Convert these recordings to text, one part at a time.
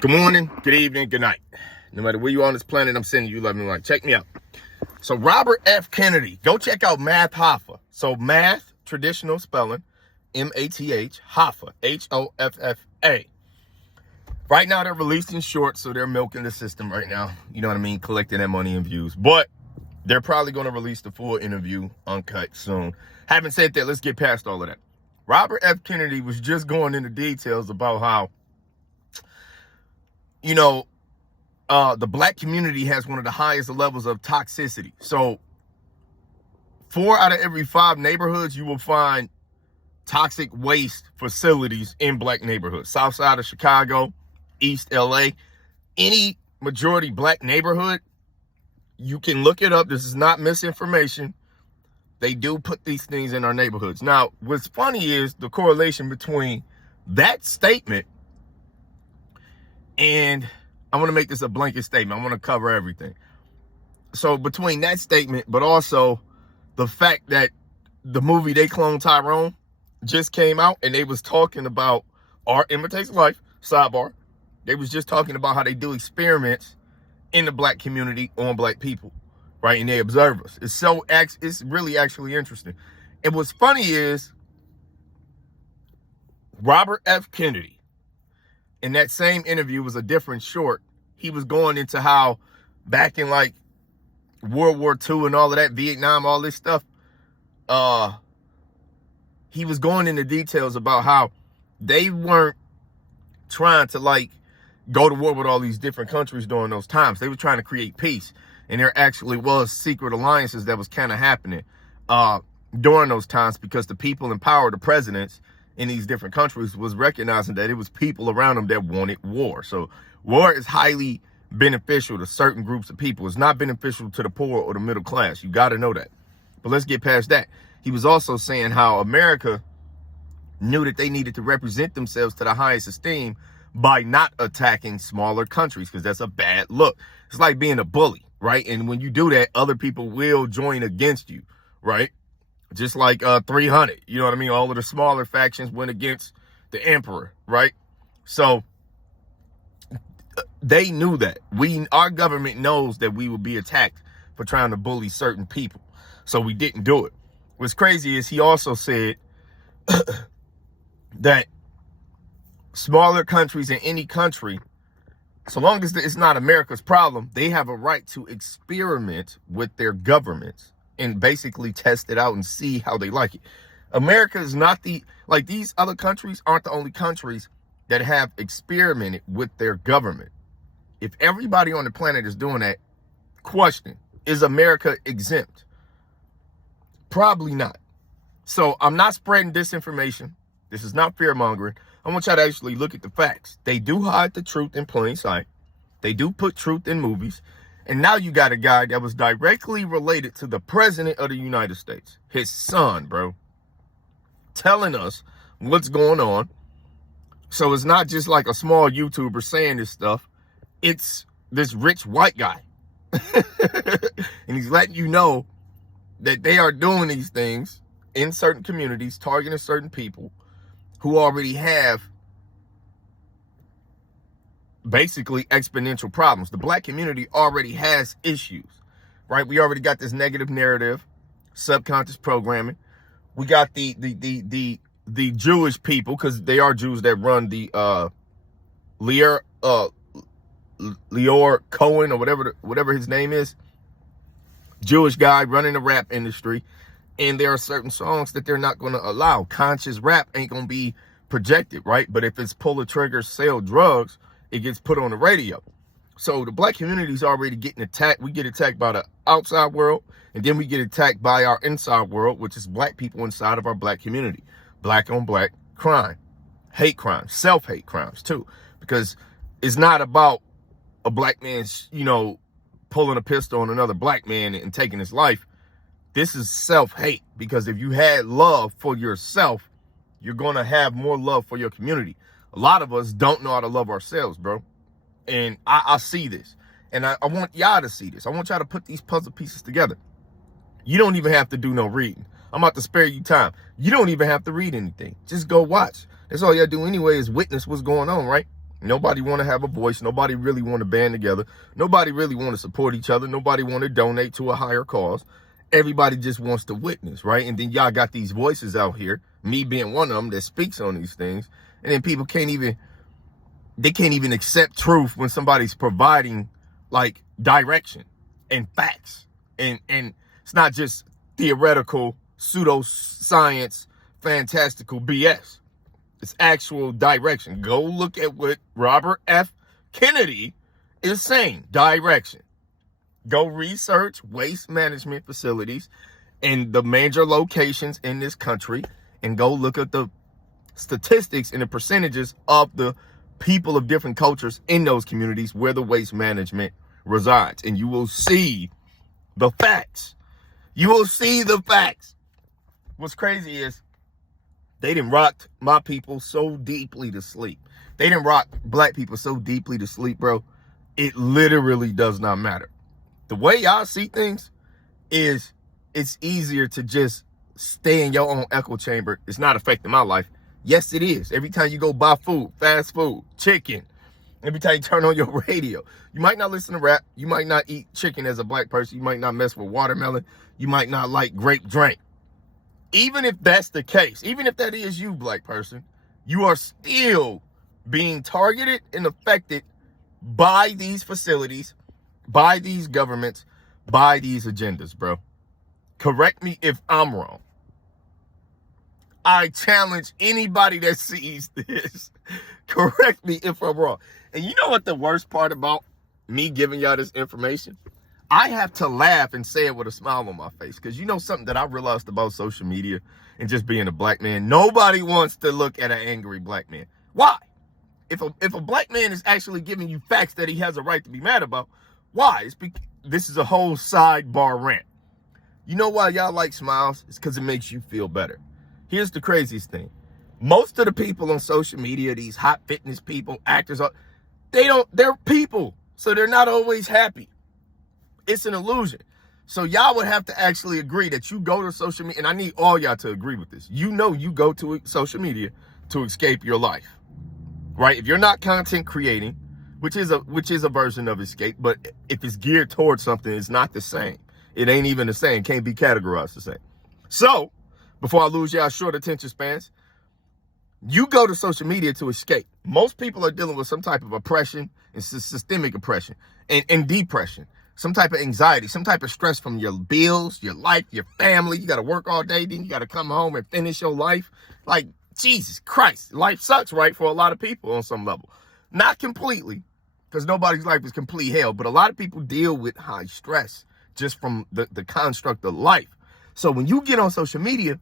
Good morning, good evening, good night. No matter where you are on this planet, I'm sending you love and light. Check me out. So Robert F. Kennedy, go check out Math Hoffa. So math, traditional spelling, M-A-T-H, Hoffa, H-O-F-F-A. Right now they're releasing shorts, so they're milking the system right now. You know what I mean? Collecting that money and views. But they're probably going to release the full interview uncut soon. Having said that, let's get past all of that. Robert F. Kennedy was just going into details about how, you know, the black community has one of the highest levels of toxicity. So 4 out of every 5 neighborhoods, you will find toxic waste facilities in black neighborhoods. South side of Chicago, East LA, any majority black neighborhood, you can look it up. This is not misinformation. They do put these things in our neighborhoods. Now, what's funny is the correlation between that statement and I want to make this a blanket statement. I want to cover everything. So between that statement, but also the fact that the movie They Clone Tyrone just came out and they was talking about art imitates life, sidebar. They was just talking about how they do experiments in the black community on black people, right? And they observe us. It's really actually interesting. And what's funny is Robert F. Kennedy, in that same interview, was a different short. He was going into how back in like World War II and all of that, Vietnam, all this stuff, he was going into details about how they weren't trying to like go to war with all these different countries during those times. They were trying to create peace. And there actually was secret alliances that was kind of happening during those times because the people in power, the presidents in these different countries, was recognizing that it was people around them that wanted war. So war is highly beneficial to certain groups of people. It's not beneficial to the poor or the middle class. You got to know that. But let's get past that. He was also saying how America knew that they needed to represent themselves to the highest esteem by not attacking smaller countries, because that's a bad look. It's like being a bully, right? And when you do that, other people will join against you, right? Just like 300, you know what I mean? All of the smaller factions went against the emperor, right? So they knew that. Our government knows that we will be attacked for trying to bully certain people. So we didn't do it. What's crazy is he also said that smaller countries in any country, so long as it's not America's problem, they have a right to experiment with their governments and basically test it out and see how they like it. America is not these other countries aren't the only countries that have experimented with their government. If everybody on the planet is doing that, question, is America exempt? Probably not. So I'm not spreading disinformation. This is not fear mongering. I want y'all to actually look at the facts. They do hide the truth in plain sight. They do put truth in movies. And now you got a guy that was directly related to the president of the United States, his son, bro, telling us what's going on. So it's not just like a small YouTuber saying this stuff. It's this rich white guy. And he's letting you know that they are doing these things in certain communities, targeting certain people who already have basically exponential problems. The black community already has issues, right? We already got this negative narrative, subconscious programming. We got the Jewish people, because they are Jews that run the Leor Cohen or whatever his name is, Jewish guy running the rap industry. And there are certain songs that they're not going to allow. Conscious rap ain't going to be projected, right? But if it's pull the trigger, sell drugs, it gets put on the radio. So the black community is already getting attacked. We get attacked by the outside world, and then we get attacked by our inside world, which is black people inside of our black community. Black on black crime, hate crimes, self-hate crimes too, because it's not about a black man, pulling a pistol on another black man and taking his life. This is self-hate, because if you had love for yourself, you're going to have more love for your community. A lot of us don't know how to love ourselves, bro. And I see this. And I want y'all to see this. I want y'all to put these puzzle pieces together. You don't even have to do no reading. I'm about to spare you time. You don't even have to read anything. Just go watch. That's all you gotta do anyway, is witness what's going on, right? Nobody want to have a voice. Nobody really want to band together. Nobody really want to support each other. Nobody want to donate to a higher cause. Everybody just wants to witness, right? And then y'all got these voices out here, me being one of them, that speaks on these things. And then people can't even accept truth when somebody's providing like direction and facts. And it's not just theoretical, pseudoscience, fantastical BS. It's actual direction. Go look at what Robert F. Kennedy is saying. Direction. Go research waste management facilities in the major locations in this country and go look at the statistics and the percentages of the people of different cultures in those communities where the waste management resides. And you will see the facts. You will see the facts. What's crazy is they done rocked my people so deeply to sleep. They done rock black people so deeply to sleep, bro. It literally does not matter. The way y'all see things is it's easier to just stay in your own echo chamber. It's not affecting my life. Yes, it is. Every time you go buy food, fast food, chicken, every time you turn on your radio, you might not listen to rap. You might not eat chicken as a black person. You might not mess with watermelon. You might not like grape drink. Even if that's the case, even if that is you, black person, you are still being targeted and affected by these facilities, by these governments, by these agendas, bro. Correct me if I'm wrong. I challenge anybody that sees this. Correct me if I'm wrong. And you know what the worst part about me giving y'all this information? I have to laugh and say it with a smile on my face, because you know something that I realized about social media and just being a black man? Nobody wants to look at an angry black man. Why? If a black man is actually giving you facts that he has a right to be mad about, why? This is a whole sidebar rant. You know why y'all like smiles? It's because it makes you feel better. Here's the craziest thing. Most of the people on social media, these hot fitness people, actors, they're people. So they're not always happy. It's an illusion. So y'all would have to actually agree that you go to social media, and I need all y'all to agree with this. You know you go to social media to escape your life, right? If you're not content creating, which is a version of escape, but if it's geared towards something, it's not the same. It ain't even the same. Can't be categorized the same. So before I lose y'all short attention spans, you go to social media to escape. Most people are dealing with some type of oppression and systemic oppression and depression. Some type of anxiety, some type of stress from your bills, your life, your family. You got to work all day, then you got to come home and finish your life. Like, Jesus Christ, life sucks, right, for a lot of people on some level. Not completely, because nobody's life is complete hell, but a lot of people deal with high stress just from the construct of life. So when you get on social media,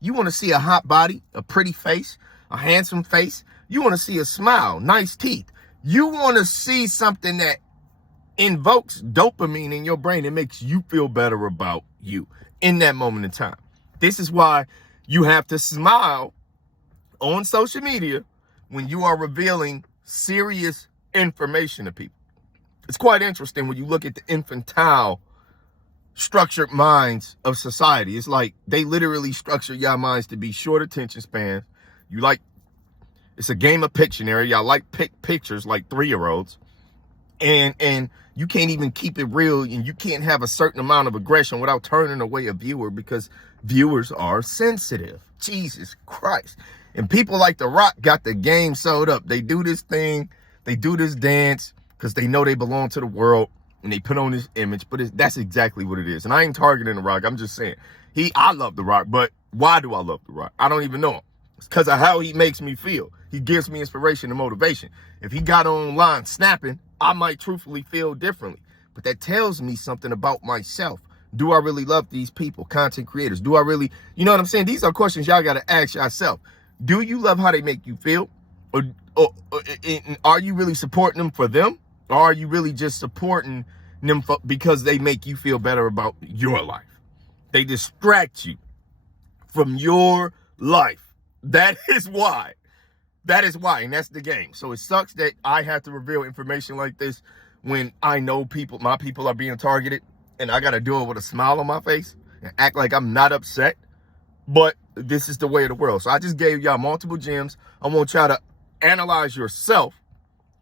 you want to see a hot body, a pretty face, a handsome face. You want to see a smile, nice teeth. You want to see something that invokes dopamine in your brain. It makes you feel better about you in that moment in time. This is why you have to smile on social media when you are revealing serious information to people. It's quite interesting when you look at the infantile structured minds of society. It's like they literally structure your minds to be short attention spans. It's a game of Pictionary. Y'all like pictures like 3-year-olds. And you can't even keep it real, and you can't have a certain amount of aggression without turning away a viewer, because viewers are sensitive. Jesus Christ. And people like The Rock got the game sewed up. They do this thing, they do this dance because they know they belong to the world, and they put on this image, but that's exactly what it is. And I ain't targeting The Rock. I'm just saying, I love The Rock, but why do I love The Rock? I don't even know him. It's because of how he makes me feel. He gives me inspiration and motivation. If he got online snapping, I might truthfully feel differently. But that tells me something about myself. Do I really love these people, content creators? Do I really, you know what I'm saying? These are questions y'all got to ask yourself. Do you love how they make you feel? Or are you really supporting them for them? Or are you really just supporting them because they make you feel better about your life? They distract you from your life. That is why. That is why, and that's the game. So it sucks that I have to reveal information like this when I know my people are being targeted, and I got to do it with a smile on my face and act like I'm not upset. But this is the way of the world. So I just gave y'all multiple gems. I want y'all to analyze yourself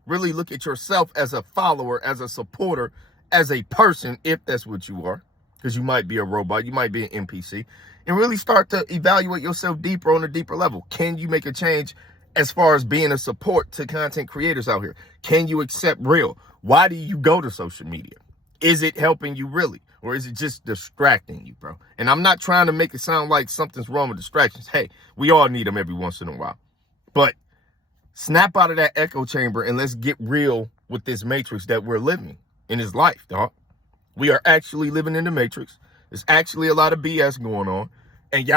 Really look at yourself as a follower, as a supporter, as a person, if that's what you are, because you might be a robot, you might be an NPC, and really start to evaluate yourself deeper on a deeper level. Can you make a change as far as being a support to content creators out here? Can you accept real? Why do you go to social media? Is it helping you really? Or is it just distracting you, bro? And I'm not trying to make it sound like something's wrong with distractions. Hey, we all need them every once in a while. But snap out of that echo chamber and let's get real with this matrix that we're living in this life, dog. We are actually living in the matrix. There's actually a lot of BS going on. And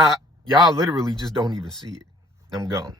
y'all literally just don't even see it. I'm gone.